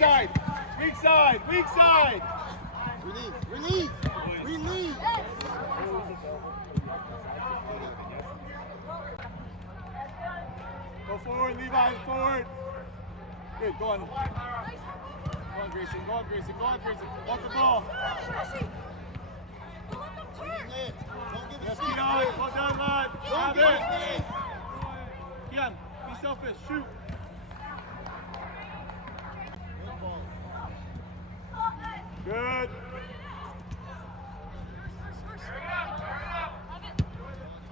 side. Weak side. Weak side. Release. Go forward, Levi, forward. Good, go on. Go on, Grayson. Go on, Grayson. Want the ball. Yes, Keon. Well done, lad. Have it. Keon, be selfish. Shoot. Good.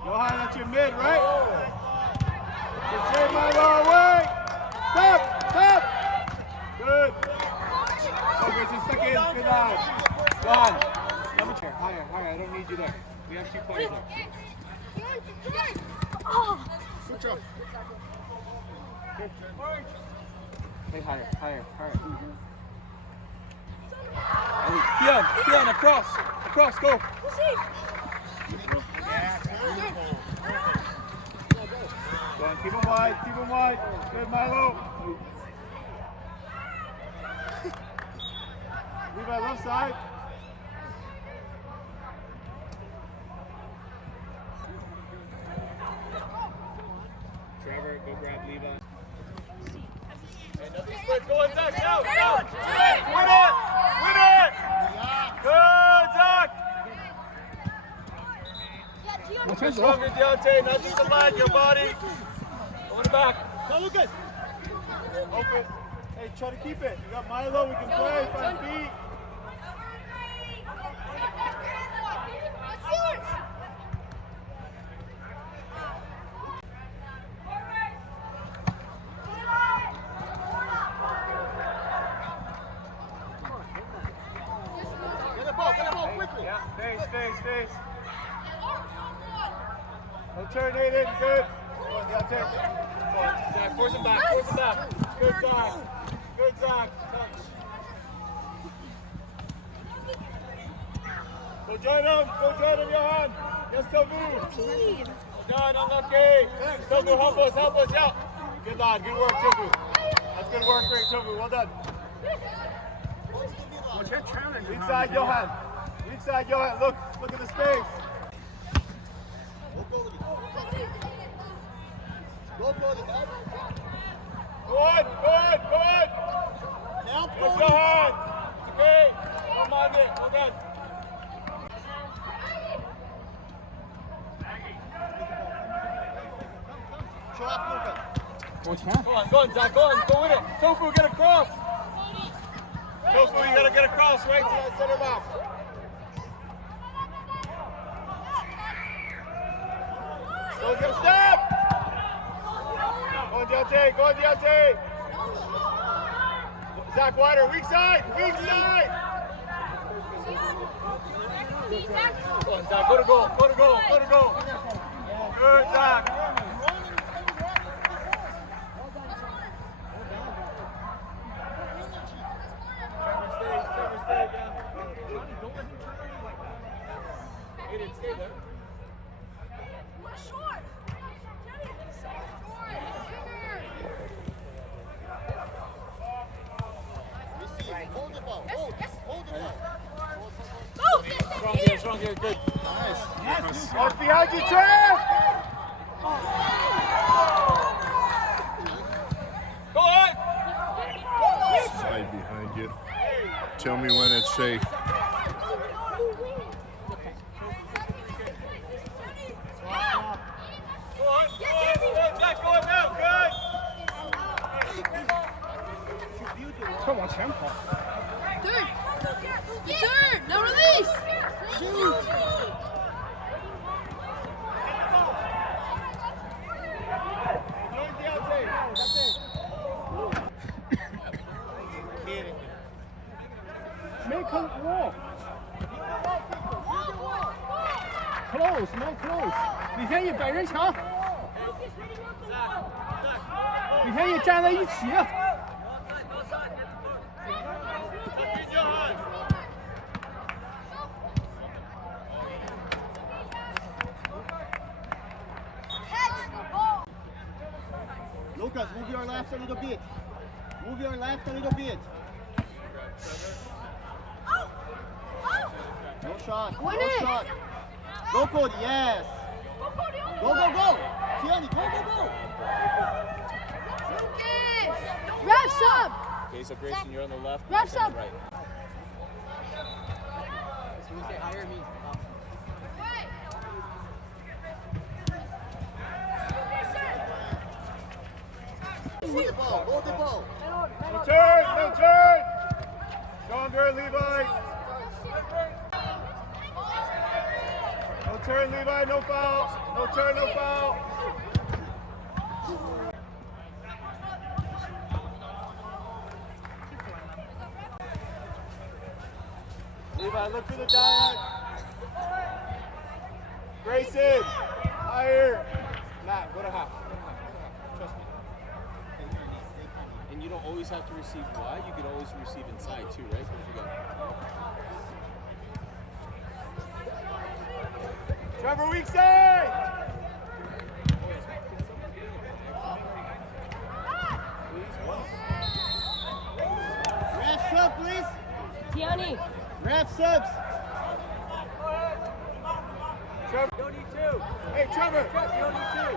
Johan, that's your mid, right? Good save, Milo. Away. Stop. Good. Okay, so second. Good line. Johan, number chair. Higher. I don't need you there. We have 2 points there. Switch up. Hey, higher. Keon, across, go. Go on, keep him wide. Good, Milo. Levi, left side. Trevor, go grab Levi. Hey, nothing split. Go on, Zach. Out. Win it. Good, Zach. Stronger, Deontay. Not just the leg, your body. Over the back. Go, Lucas. Open. Hey, try to keep it. You got Milo. We can play. 5 feet. Face. Alternating, good. Come on, Deontay. Come on, Zach, force him back. Good, Zach. Touch. Go join him, Johan. Yes, Tobu. John, unlucky. Tobu, help us, yeah. Good lad, good work, Tobu. That's good work, great, Tobu, well done. Weak side, Johan. Look at the space. Good. Yes, Johan. It's okay. Don't mind it. Well done. Show off, Lucas. Go on, Zach. Go with it. Tofu, get across. Tofu, you gotta get across right to that center back. Go, get a step! Go on, Deontay! Zach, wider, weak side! Go on, Zach, go to goal! Good, Zach! Trevor, stay down. Don't let him turn around like that. He didn't stay there. Strong here, good. Nice. Yes. Behind you, Trev! Go on! Side behind you. Tell me when it's safe. Go on, Jack, go on now, good! Third! No release! Shoot! Make him walk. Close, not close. 李天宇本人强。李天宇站在一起。Lucas, move your left a little bit. No shot. Win No it. shot. Go, Cody. Yes. Go, go, go. Tiani, go, go, go. Refs up! Okay, so Grayson, you're on the left. Refs I'm on up. the right. Hold the ball. Hold the ball. No turn, no turn. Stronger, Levi. No turn, Levi, no foul. No turn, no foul. Levi, look for the diag. Grayson, higher. Matt, go to half. Trust me. And you don't always have to receive wide. You could always receive inside too, right? Don't forget. Trevor, weak side. Ref sub, please. Tiani! Ref subs. Trevor, you don't need two. Hey, Trevor, you don't need two.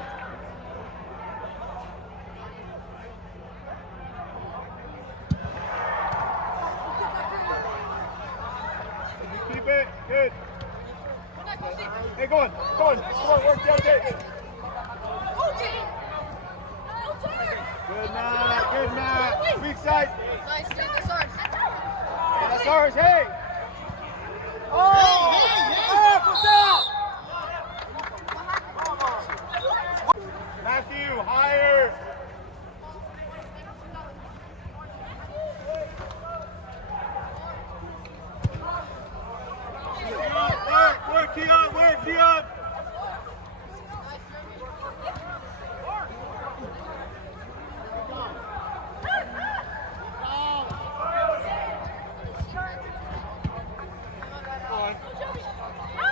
Keep it. Good. Hey, go on. Go on. Come on, work down there. Good, Matt. Good, Matt. Weak side. Nice, dude, that's ours. That's ours. Hey. Oh! Hey, what's up? Matthew, higher. Work, Keon, work, Keon.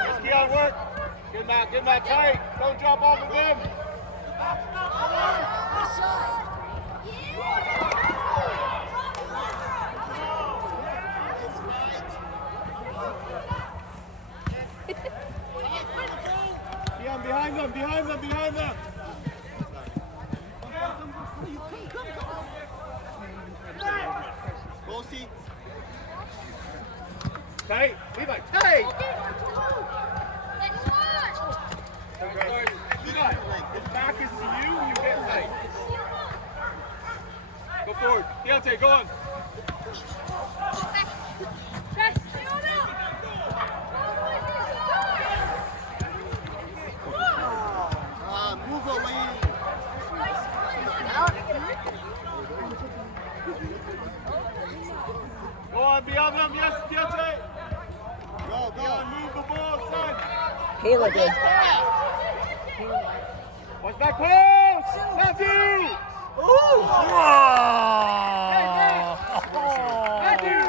Let's Keon, work. Good Matt, tight. Don't drop off of him. Keon, behind them. Bossy. Tight, Levi, tight. Levi, his back is to you when you get tight. Go forward. Deontay, go on. Move away. Go on, beyond them. Yes, Deontay. Go. Move the ball, son. Caleb is. Watch that close. Matthew. Hey, Matthew.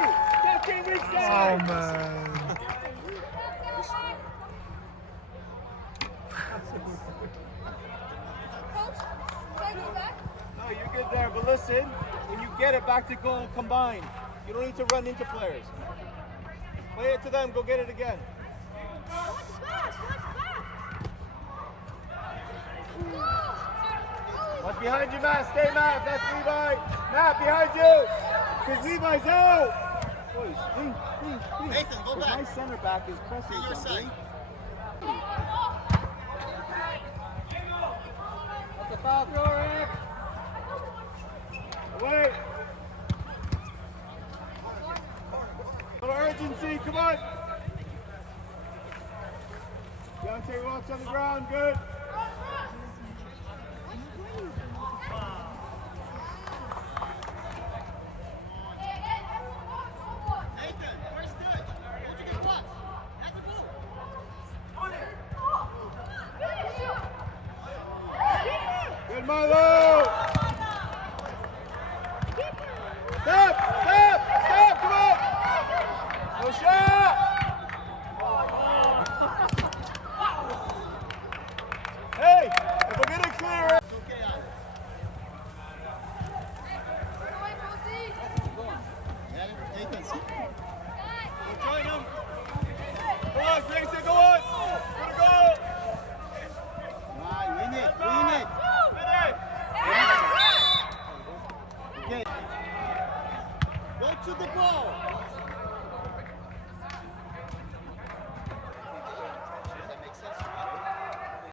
Matthew, weak side. Oh, man. No, you're good there, but listen, when you get it back to goal, combine. You don't need to run into players. Play it to them, go get it again. What's behind you, Matt? Stay, Matt. That's Levi. Matt, behind you. Because Levi's out. Boys, please. Nathan, go back. My center back is pressing To your something. side. That's a foul throw, Rick. Wait. Little urgency, come on. Deontay walks on the ground, good. Nathan, first do it. Won't you get what? That's the ball. Good, Milo. Stop, come on. No shot. Hey, if we're gonna clear it. It's okay, Alex. Nathan, on, Grayson, go on.